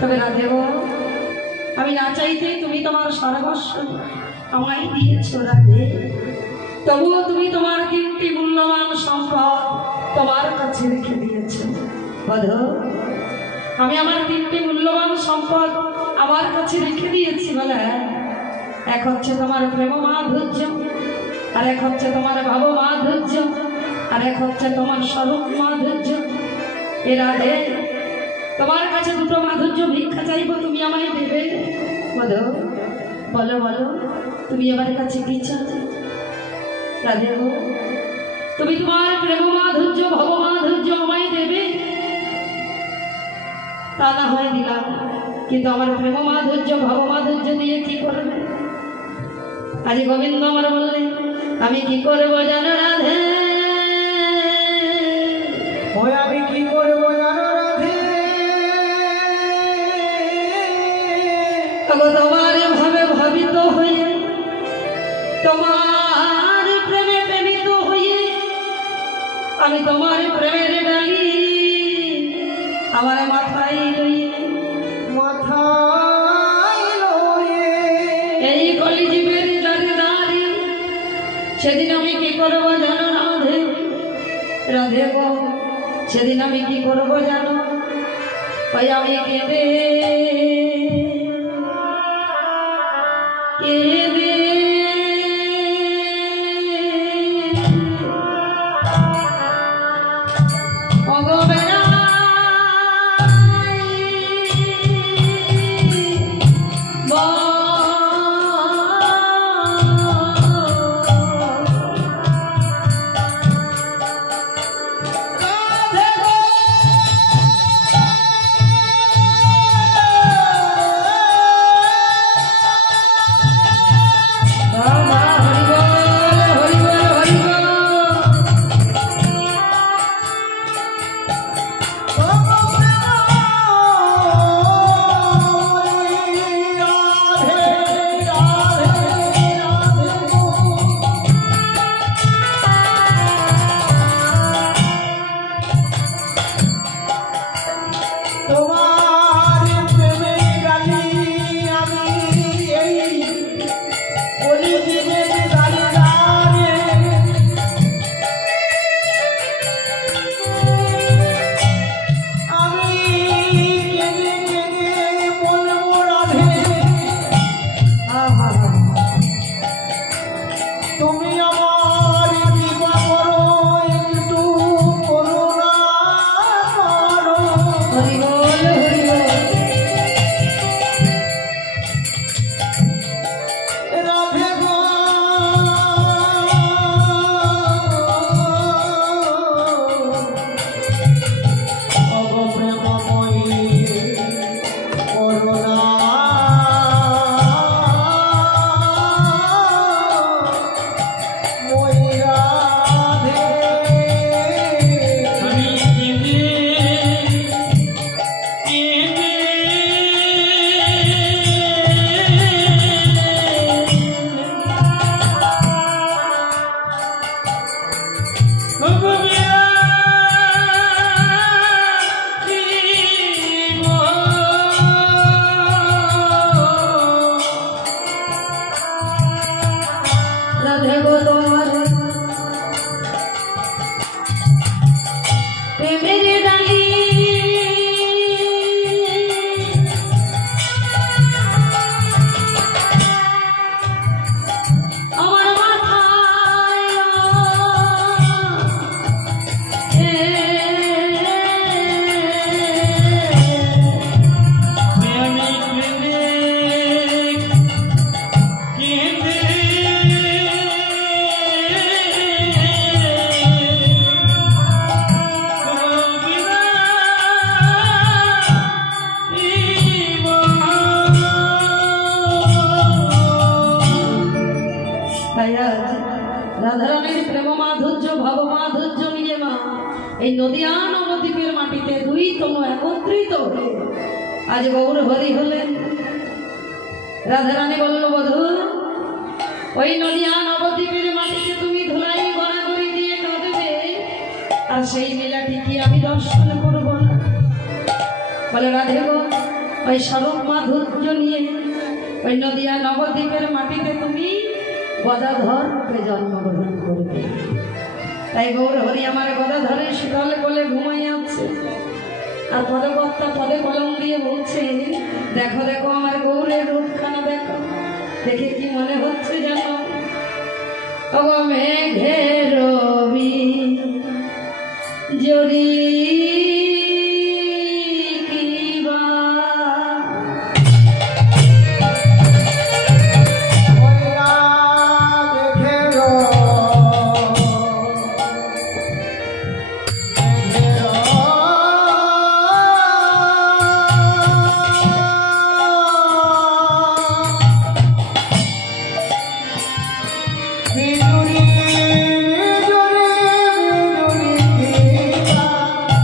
তবে রাধে গো, আমি না চাইতেই তুমি তোমার সর্বস্ব আমায় দিয়েছ রাধে। তবুও তুমি তোমার 3টি মূল্যবান সম্পদ তোমার কাছে রেখে দিয়েছ। বধূ, আমি আমার 3টি মূল্যবান সম্পদ আমার কাছে রেখে দিয়েছি বলে, এক হচ্ছে তোমার প্রেম মাধুর্য, আর এক হচ্ছে তোমার ভাব মাধুর্য, আর এক হচ্ছে তোমার স্বরূপ মাধুর্য। এ রাধে, তোমার কাছে 2টো মাধুর্য ভিক্ষা চাইবো, তুমি আমায় দেবে? বলো বলো বলো, তুমি আমার কাছে কি চাও? রাধে গো, তুমি তোমার প্রেম মাধুর্য ভব মাধুর্য আমায় দেবে? তা না হয় দিলাম, কিন্তু আমার প্রেম মাধুর্য ভব মাধুর্য দিয়ে কি করবে? আজ গোবিন্দ আমার বললেন, আমি কি করবো জানো রাধে? ওই আমি কি করবো জানো রাধে? তোমার ভাবে ভাবিত হয়ে, তোমার প্রেমে প্রেমিত হয়ে, আমি তোমার প্রেমের ডালি আমার মাথায় লইয়ে, মাথায় লয়ে এই কলিজীবের দাঁড়িয়ে দাঁড়িয়ে, সেদিন আমি কি করবো জানো রাধে? রাধে গো, সেদিন আমি কি করবো জানো? ওই আমি কেঁদে কেঁদে রাধারানীর প্রেম মাধুর্য ভব মাধুর্য নিয়ে মা এই নদিয়া নবদ্বীপের মাটিতে 2তম একত্রিত হয়ে আজ গৌর হরি হলেন। রাধারানী বলল, বধূ, ওই নদিয়া নবদ্বীপের মাটিতে তুমি ধুলাই গড়াগড়ি দিয়ে কাঁদবে, আর সেই লীলাটি কি আমি দর্শন করব না? বলে, রাধে গো, ওই স্বরূপ মাধুর্য নিয়ে ওই নদিয়া নবদ্বীপের মাটিতে তুমি গদাধর রূপে জন্মগ্রহণ করবে। তাই গৌর হরি আমার গদাধরের শীতল বলে ঘুমাই আছে। আর পদকর্তা পদে কলম দিয়ে বলছে, দেখো দেখো আমার গৌরের রূপখানা দেখো। দেখে কি মনে হচ্ছে জানো? ওগো মেঘের রবি জরি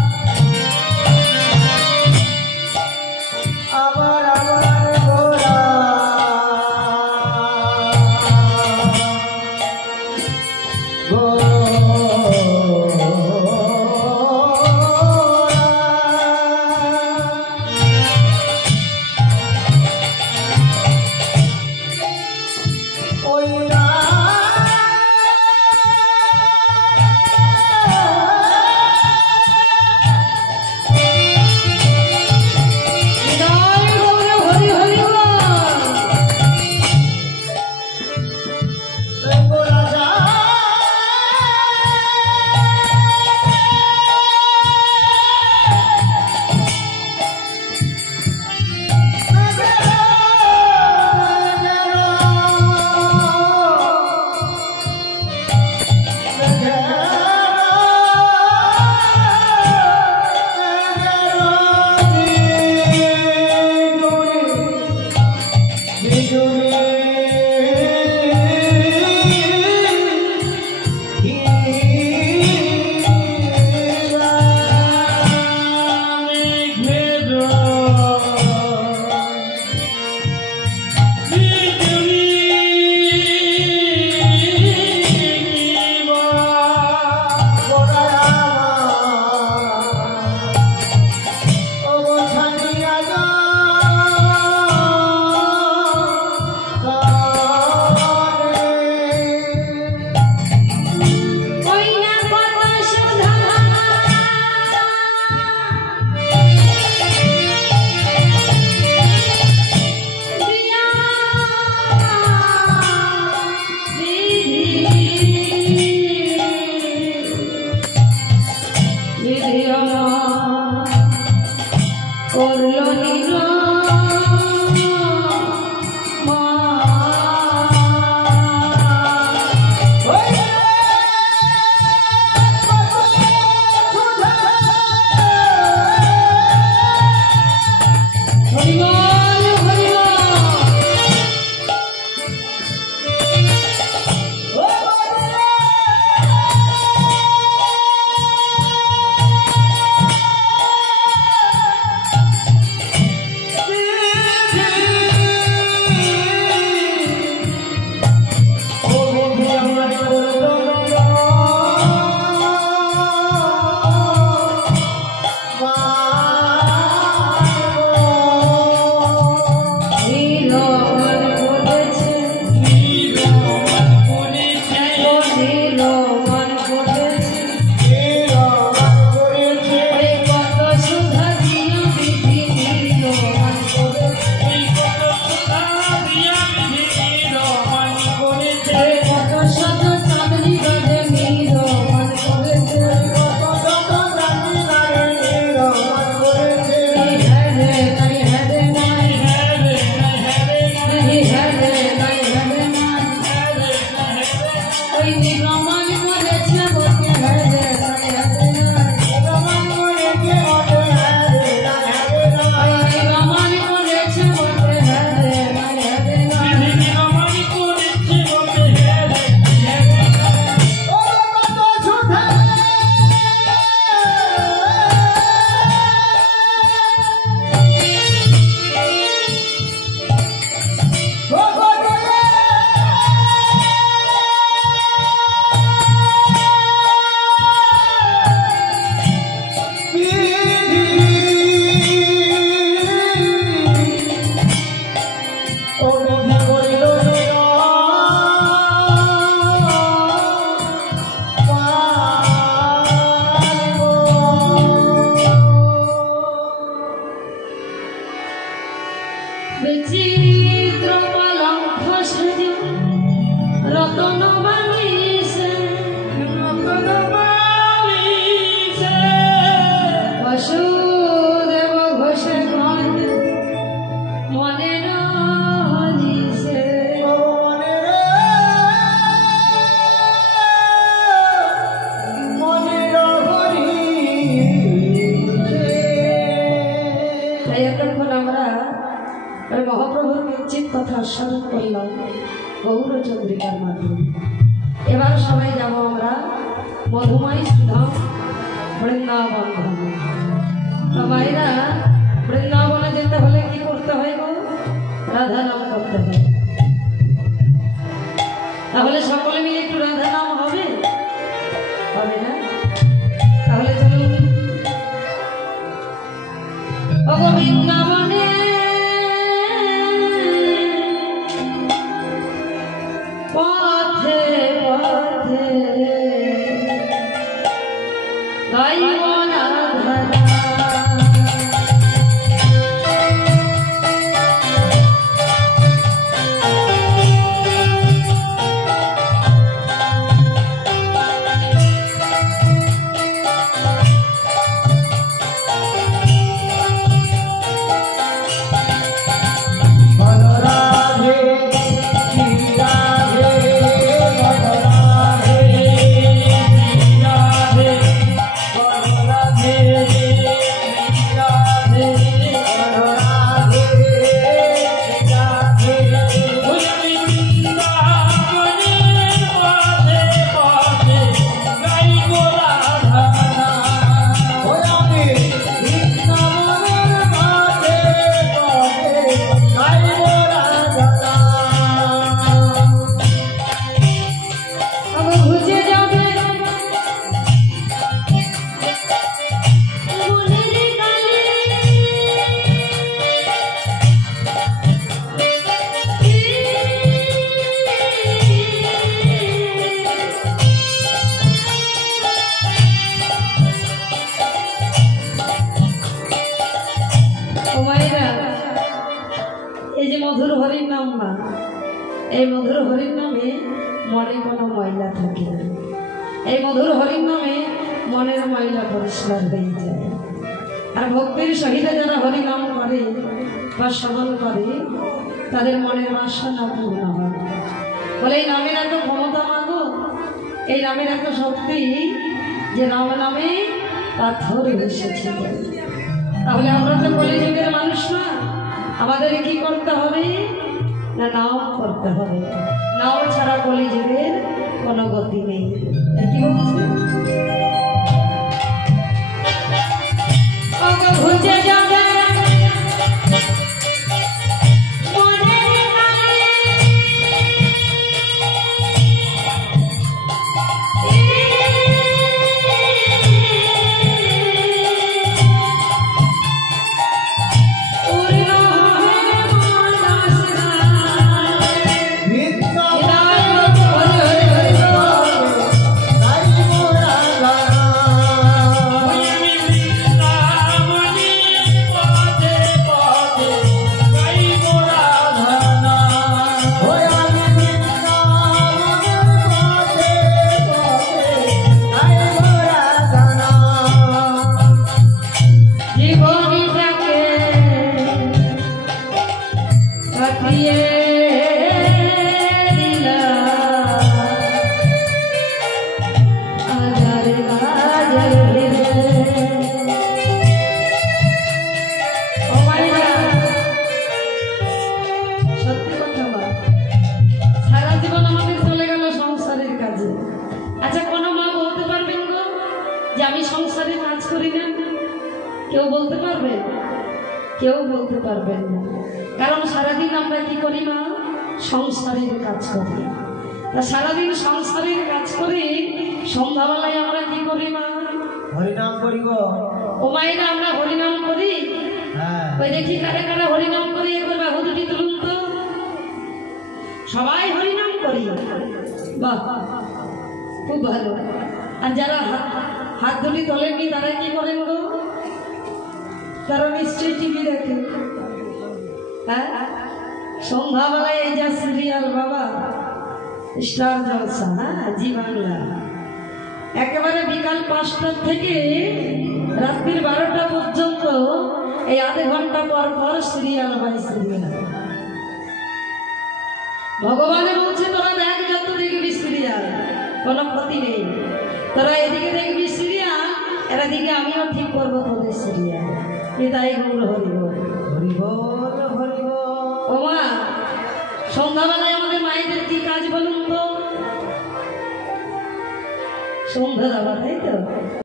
বিচিত্র পালঙ্ক সেজে রতন বালিশে বসুদেব ঘোষে ঘরে মনের হরিষে তাই এতক্ষণ আমরা ওই মহাপ্রভুর কিঞ্চিত কথা স্মরণ করলাম গৌরচন্দ্রিকার মাধ্যমে। এবার সবাই যাব আমরা মধুময় সুধাম বৃন্দাবন ধামে। তো ভাইরা, বৃন্দাবনে যেতে হলে কি করতে হয় গো? রাধা নাম করতে হয়। তাহলে সকলে মিলে একটু রাধা নাম হবে? হবে না? তাহলে চলুন বৃন্দাবনে পথে পথে গাইব রাধা মধুর হরির নাম না, এই মধুর হরির নামে মনে কোনো ময়লা থাকে না। এই মধুর হরির নামে মনের ময়লা পরিষ্কার হয়ে যায়। আর ভক্তির সহিত যারা হরি নাম করে বা শ্রবণ করে তাদের মনের বাসনা পূর্ণ হয়। বলে এই নামের এত ক্ষমতা মাগো, এই নামের এত শক্তি যে নাম নামে পাথর এসেছে। তাহলে আমরা তো কলিযুগের মানুষ না, আমাদের কি করতে হবে না? নাম করতে হবে। নাম ছাড়া কলিযুগের কোনো গতি নেই। কি বলছে? ভুজে যাবে কেউ বলতে পারবেন না। কারণ সারাদিন আমরা কি করি না? সংসারের কাজ করি। সারাদিন সংসারের কাজ করি, সন্ধ্যাবেলায় আমরা কি করি না? হরিনাম করি গো। ও মায়েরা আমরা হরিনাম করি। ওই দেখি কারে কারে হরিনাম করি, একবার বাহু দুটি তুলুন তো। সবাই হরিনাম করি, বাহ খুব ভালো। আর যারা হাত দুটি তোলেননি তারা কি করেন গো? তারা নিশ্চয়ই টিভি দেখে। হ্যাঁ সন্ধ্যাবেলায় এই যা সিরিয়াল বাবা, স্টার জলসা, হ্যাঁ জি বাংলা, একেবারে বিকাল 5টা থেকে রাত্রির 12টা পর্যন্ত এই আধ ঘন্টা পর পর সিরিয়াল হয় সিরিয়াল। ভগবানে বলছে তোরা দেখ, যত দেখবি সিরিয়াল কোনো ক্ষতি নেই, তোরা এদিকে দেখবি সিরিয়াল, এরা দিকে আমিও ঠিক করবো তোদের সিরিয়াল। এটাই গৌর হরিবল। হরিবল হরিবল। ও মা, সন্ধ্যাবেলায় আমাদের মায়েদের কি কাজ বলুন তো? সন্ধ্যা দেওয়া, তাই তো?